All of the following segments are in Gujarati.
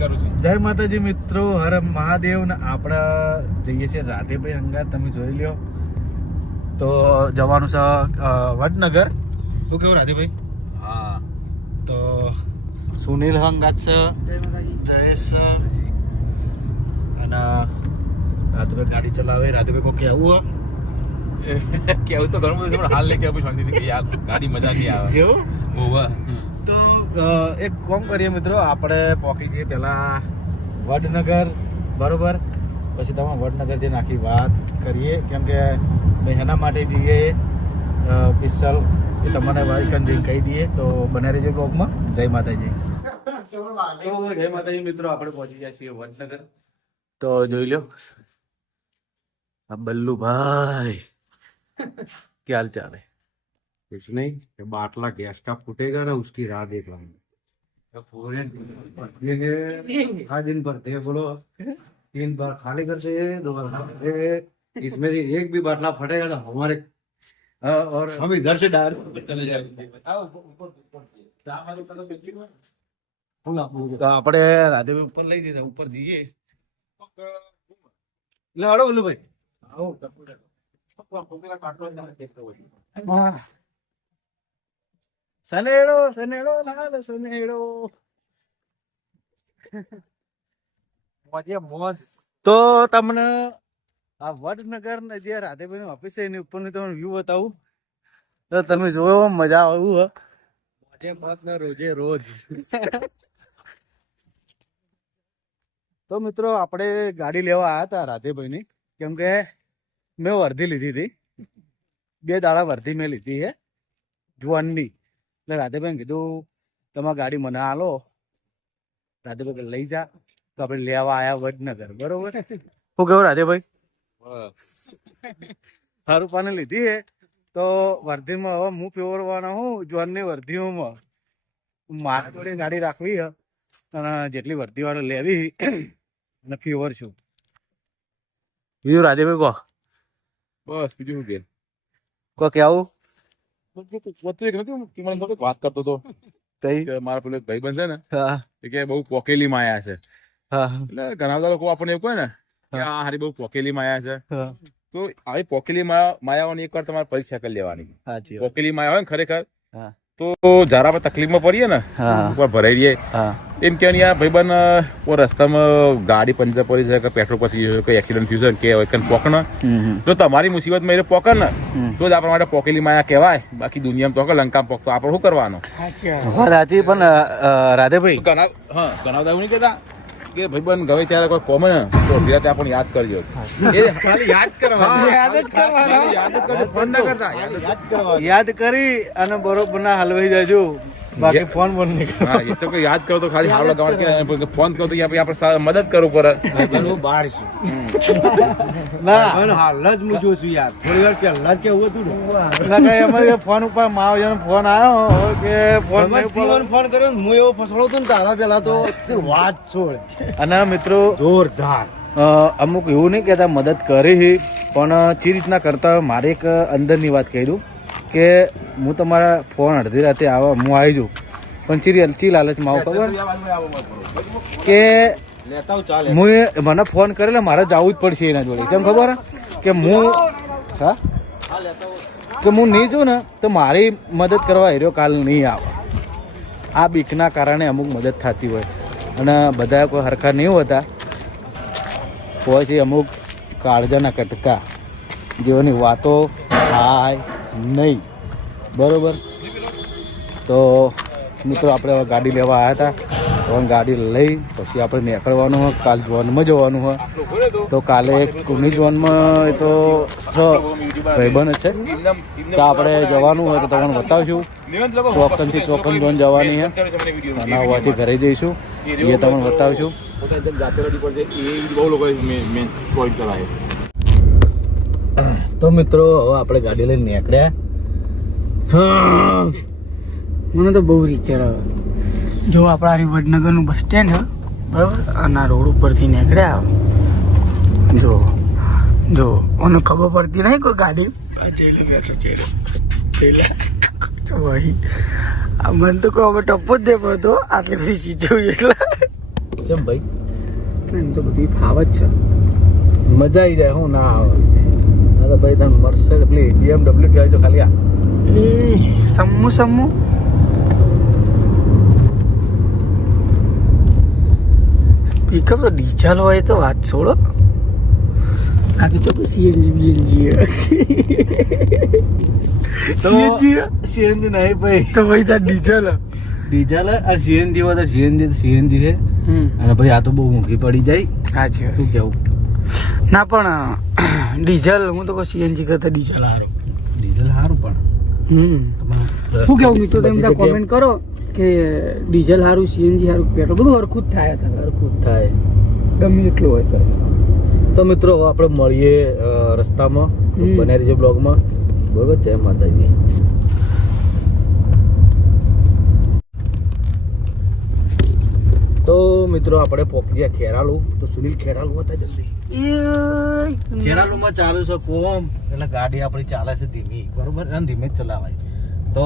કરું છું. જય માતાજી મિત્રો, હર મહાદેવ. ને આપણે જઈએ છીએ રાધેભાઈ હંગાત, તમે જોઈ લ્યો. તો જવાનું છે વડનગર. શું કેવું રાધેભાઈ? હા, તો સુનિલ હંગાત છે, જયેશ છે, અને રાધેભાઈ ગાડી ચલાવે. રાધેભાઈ કોઈ કેવું કેવું તો ઘણું બધું, હાલ નહીં કેવું શાંતિથી કે યાર ગાડી મજા નહીં આવે. કેવું? ઓવા તો એક કામ કરીએ મિત્રો, આપણે પહોંચી જઈએ પહેલાં વડનગર, બરોબર? પછી તમે વડનગર જઈને આખી વાત કરીએ, કેમ કે એના માટે જઈએ પિસ્તલ એ તમને વાઇકન જઈને કહી દઈએ. તો બને રહેજો બ્લોગમાં. જય માતાજી. જય માતાજી મિત્રો, આપણે પહોંચી ગયા છીએ વડનગર. તો જોઈ લો આ બલ્લુભાઈ, क्या हाल चाल है? कुछ नहीं, ये बाटला गैस का फूटेगा ना, उसकी राह देख रहा हूँ. पूरे दिन भरते हैं, बोलो 3 बार खाली करते हैं, 2 बार खाते हैं. इसमें से एक भी बाटला फटेगा तो हमारे और हम इधर से डायरेक्ट चले जाएंगे. તો આપણે રાધેભાઈ ઉપર લઈ દીધા, ઉપર જઈએ. એટલે હળો બલ્લુભાઈ, સનેડો સનેડો લાલ સનેડો. તો તમને આ વડનગર ને જે રાધેભાઈ ની ઓફિસ છે એની ઉપરની તમને વ્યૂ બતાવું, તો તમે જોવો, મજા આવું રોજે રોજ. તો મિત્રો આપણે ગાડી લેવા આવ્યા હતા રાધેભાઈની, કેમ કે મેં વર્ધી લીધી હતી, 2 દાડા વર્ધી મેં લીધી છે જુવાનની. એટલે રાધેભાઈ કીધું તમારી ગાડી મને આલો. રાધેભાઈ લઈ જા. તો આપણે લેવા આવ્યા વડનગર, બરોબર? શું કેવું રાધેભાઈ? સારું પાને લીધી છે. તો વર્ધીમાં હવે હું ફેવરવાનો હું જુવાનની વર્ધીઓમાં. મારા જોડે ગાડી રાખવી છે અને જેટલી વર્ધી વાળો લેવી અને ફેવર છું. બીજું રાધેભાઈ કહો. બસ બીજું શું કે કો કેવું? વાત કરતો હતો કઈ? મારા પેલો ભાઈબંધ છે ને, હા એ કે બહુ પોકેલી માયા છે. હા એટલે ઘણા બધા લોકો આપણને એવું કહે ને કે આ હારી બહુ પોકેલી માયા છે. હા, તો આવી પોકેલી માયાઓની એકવાર તમારે પરીક્ષા કરી લેવાની. સાચી વાત. પોકેલી માયા હોય ને ખરેખર, હા તો જરા આપણે તકલીફમાં પડીએ ને, હા. ઉપર ભરાઈ રહીએ, હા એમ કે ભાઈબંધ રસ્તામાં ગાડી પંચર પડી છે, કે પેટ્રોલ પતી ગયું, કોઈ એક્સિડન્ટ થયું છે, કે પોકણ, તો તમારી મુસીબતમાં એ પોકણ ને, તો જ આપણા માટે પોકેલી માયા કહેવાય. બાકી દુનિયામાં તો લંકામાં પોકતો આપણે શું કરવાનું? વાત સાચી. પણ રાધેભાઈ ઘણા બધા એવું નહીં કહેતા કે ભાઈબંધ ગમે ત્યારે કોઈ કોમે ને તો વિરાતે આપણને યાદ કરજો. એ ખાલી યાદ કરવાનું, યાદ કરજો, ફોન ના કરતા, યાદ કરી અને બરોબર ના હલવાઈ જજો, બાકી ફોન બંધ નહીં કરો. હા, એ તો કે યાદ કરો તો ખાલી હાલો ગવણ કે ફોન કરો તો આપણે મદદ કરવું પડે. હું બહાર છું. ના હાલ જ હું જોઉં છું યાર. થોડી વાર પહેલા જ કેવું હતું ના કઈ અમારે ફોન ઉપર માવજન ફોન આવ્યો કે ફોન ફોન કર્યો ને, હું એવો ફસડો હતો ને તારા પેલા તો વાત છોડ. અને મિત્રો જોરદાર. અમુક એવું નહીં કહેતા મદદ કરી, પણ જે રીતના કરતા હોય, મારે એક અંદરની વાત કહી દઉં કે હું તમારા ફોન અડધી રાતે આવો, હું આવી જાઉં, પણ ચી લાલચમાં આવું ખબર કે લેતા ચાલે. હું મને ફોન કરેલો મારે જવું જ પડશે એના જોડે. કેમ ખબર કે હું હા કે હું નહીં જોઉં ને તો મારી મદદ કરવા હેર્યો કાલ નહીં આવે. આ બીકના કારણે અમુક મદદ થતી હોય, અને બધા કોઈ હરખા નહીં હોતા હોય છે. અમુક કાળજાના કટકા જેવાની વાતો થાય નહીં, બરોબર? તો મિત્રો આપણે હવે ગાડી લેવા આવ્યા હતા, હવે ગાડી લઈ પછી આપણે નીકળવાનું હોય. કાલ જોનમાં જવાનું હોય, તો કાલે કુની જોનમાં એ તો ભાઈબંધ છે, તો આપણે જવાનું હોય તો તમને બતાવશું. ચોકનથી ચોકન જોન જવાની છે, અને હોવાથી ઘરે જઈશું, એ તમને બતાવશું. તો મિત્રો હવે આપણે ગાડી લઈને નીકળ્યા. મને તો બહુ વિચાર આવે. જો આપણા વડનગરનું બસ સ્ટેન્ડ છે, બરાબર, અને રોડ ઉપરથી નીકળ્યા. જો જો મને ખબર પડતી નહીં કોઈ ગાડી જઈને બેઠો છે ભાઈ. આ મને તો કોઈ હવે ટપ્પો જ દે પડતો આટલી બધી સીટો એટલે કેમ ભાઈ? એમ તો બધું ફાવ જ છે. મજા આવી જાય, હું ના આવે. હા તો ભાઈ તને મર્સિડીઝ પેલી BMW કહેવાય તો ખાલી આ એ સમૂહ સમૂહ પિકઅપ તો ડીઝલ હોય તો વાત છોડો. આ તો ચોખ્ખું સીએનજી બીએનજી સીએનજી નહીં ભાઈ, તો ભાઈ તાર ડીઝલ ડીઝલ અને સીએનજી હોય તો સીએનજી છે. અને ભાઈ આ તો બહુ મોંઘી પડી જાય. હા છે. શું કેવું? ના પણ ડીઝલ હું તો કહું સીએનજી કરતા ડીઝલ સારું. ડીઝલ સારું પણ શું કેવું મિત્રો તમે બધા કોમેન્ટ કરો કે ડીઝલ સારું સીએનજી સારું પેટ્રોલ બધું હરખું જ થાય હતા. હરખું જ થાય ગમે એટલું હોય તો મિત્રો આપણે મળીએ રસ્તામાં. તો બને રહેજો બ્લોગમાં. બરોબર. જય માતાજી. તો મિત્રો આપણે પહોંચી ગયા ખેરાલુ. તો સુનિલ ખેરાલુ હતા જલ્દી. ખેરાલુમાં ચાલુ છે કોમ, એટલે ગાડી આપણી ચાલે છે ધીમી. બરોબર, અને ધીમે જ ચલાવાય. તો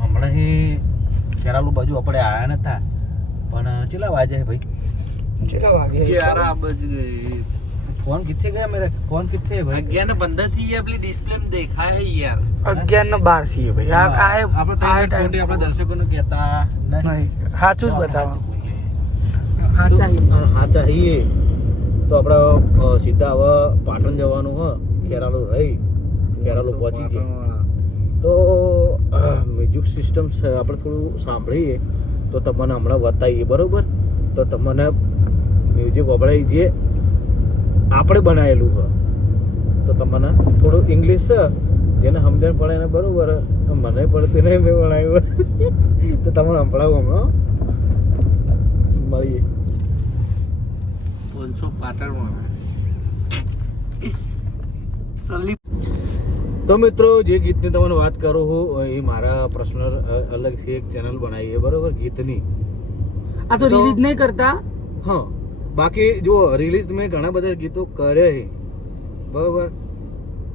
હમણાં અહીં ખેરાલુ બાજુ આપણે આવ્યા નતા, પણ કેટલા વાગે છે ભાઈ? કેટલા વાગે? 11 बज गए. फोन कितने गया मेरा? फोन कितने है भाई? 11:15 थी ये अपनी डिस्प्ले में देखा है यार. 11:12 થી ભાઈ. આપણે આપણા દર્શકોને કહેતા નહીં, સાચું જ બતાવો. સાચા છીએ તો આપણે સીધા હવે પાટણ જવાનું હ. ખેરાલુ રહી, ખેરાલુ પહોંચી ગયા. તો મ્યુઝિક સિસ્ટમ આપણે થોડું સાંભળીએ તો તમને હમણાં બતાવીએ. બરોબર, તો તમને મ્યુઝિક વપરાય જે આપણે બનાવેલું હોય તો તમને થોડું ઇંગ્લિશ છે જેને સમજણ પડે ને. બરોબર, મને પડતી નહીં, મેં બનાવ્યું તો તમને સંભળાવું હમણાં. મળીએ. 500 પાટણ માં સલી. તો મિત્રો જે ગીતની તમને વાત કરું હું એ મારા પર્સનલ અલગથી એક ચેનલ બનાવી છે. બરોબર, ગીતની. આ તો રિલીઝ નહીં કરતા. હા, બાકી જો રિલીઝ મેં ઘણા બધા ગીતો કરે છે. બરોબર,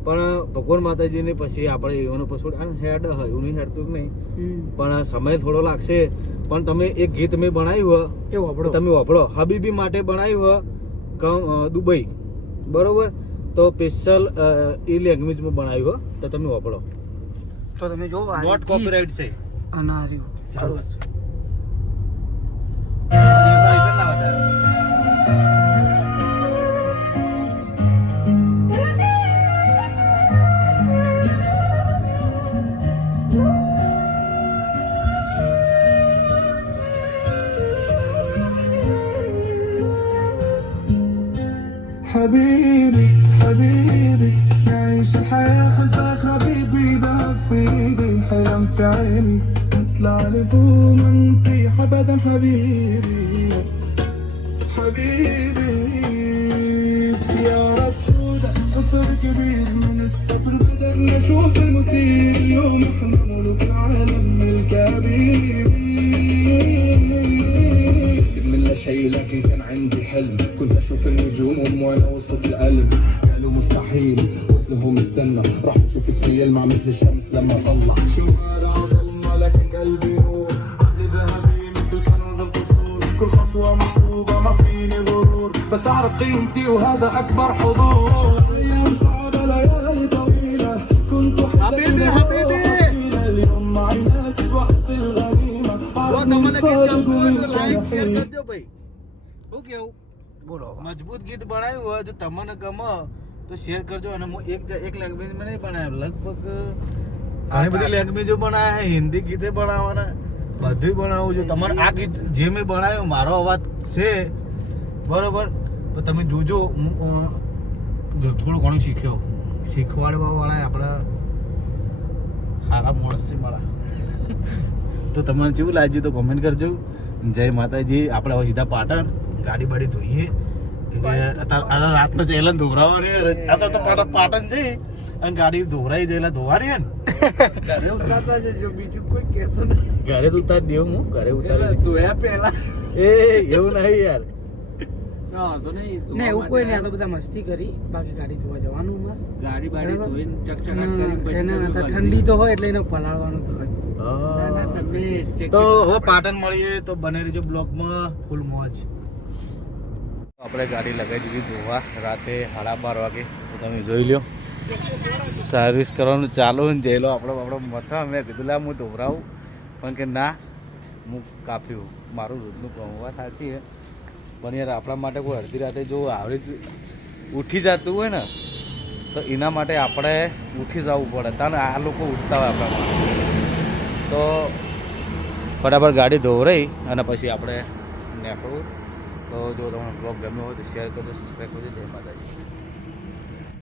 પણ ભગવાન માતાજીને પછી આપણે એવાનું પછી હેડ હોય એવું નહીં, હેડતું નહીં. પણ સમય થોડો લાગશે. પણ તમે એક ગીત મેં બનાવ્યું હોય એવું આપણો તમે વાપરો. હબીબી માટે બનાવ્યું હોય દુબઈ. બરોબર, તો સ્પેશિયલ એ લેંગ્વેજમાં બનાવ્યું હોય તો તમે વાપરો. તો તમે જો નોટ કોપીરાઇટ છે. અનાર્યું ચાલો. حبيبي حبيبي نعيش الحياة خلفك حبيبي ذهب في ايدي حلم في عيني نطلع لفوق ما نطيح ابدا حبيبي حبيبي سيارة سوداء قصر كبير من الصفر بدأ نشوف المثير اليوم احنا ملوك العالم ملك حبيبي من لا شيء لكن كان عندي حلم كنت اشوف النجوم وانا وسط القلب قالوا مستحيل قلت لهم استنى راح تشوف اسمي يلمع مثل الشمس لما طلع شوارع ضلمة لكن قلبي نور عقلي ذهبي مثل كنوز القصور كل خطوة محسوبة ما فيني غرور بس اعرف قيمتي وهذا اكبر حضور ايام صعبة ليالي طويلة كنت حبيبي حبيبي اليوم معي ناس وقت الغنيمة عارفني صادق ومين ભાઈ. શું કેવું? બોલો. મજબૂત ગીત બનાવ્યું હોય જો તમને ગમે તો શેર કરજો. અને હું એક લેંગ્વેજમાં નહીં બનાવ્યું, લગભગ ઘણી બધી લેંગ્વેજો બનાવ્યા છે. હિન્દી ગીતે બનાવવાના, બધું બનાવવું. જો તમારે આ ગીત જે મેં બનાવ્યું મારો અવાજ છે બરોબર, તો તમે જોજો. હું થોડું ઘણું શીખ્યો. શીખવાડવા વાળા આપણા સારા માણસ છે મારા. તો તમને કેવું લાગ્યું તો કોમેન્ટ કરજો. જય માતાજી. આપણે હવે સીધા પાટણ ગાડી બાડી ધોઈએ. અત્યારે રાતનો ચેલન ધોવરાવાની. અત્યારે તો પાટણ જઈ અને ગાડી ધોવરાઈ જયેલા ધોવાની ને ઘરે ઉતારતા જજો, બીજું કોઈ કહેતો નહીં. ઘરે તો ઉતાર દેવું, હું ઘરે ઉતારી ધોયા પહેલા. એ એવું નહીં યાર. તો નહીં તો ના એવું કોઈ નહીં. આ તો બધા મસ્તી કરી, બાકી ગાડી ધોવા જવાનું મારે. ગાડી બાડી ધોઈને ચકચકાટ કરી પછી ઠંડી તો હોય એટલે એને પલાળવાનું તો હોય. તમે check તો હવે પાટણ મળીએ તો બને રહેજો બ્લોગમાં ફૂલ મોજ. આપણે ગાડી લગાવી દીધી ધોવા રાતે 12:30 વાગે. તો તમે જોઈ લો સર્વિસ કરવાનું ચાલુ ને જઈલો આપણે મથા. મેં કીધું લા હું ધોવરાવું પણ કે ના હું કાપ્યું મારું રોજનું કમવા સાચી છે પણ યાર આપણા માટે કોઈ અડધી રાતે જો આવી ઉઠી જતું હોય ને તો એના માટે આપણે ઉઠી જવું પડે. તાને આ લોકો ઉઠતા હોય આપણા માટે. તો ફટાફટ ગાડી ધોવરાઈ અને પછી આપણે નીકળવું. તો જો તમને બ્લોગ ગમ્યો હોય તો શેર કરજો, સબસ્ક્રાઈબ કરજો. જય માતાજી.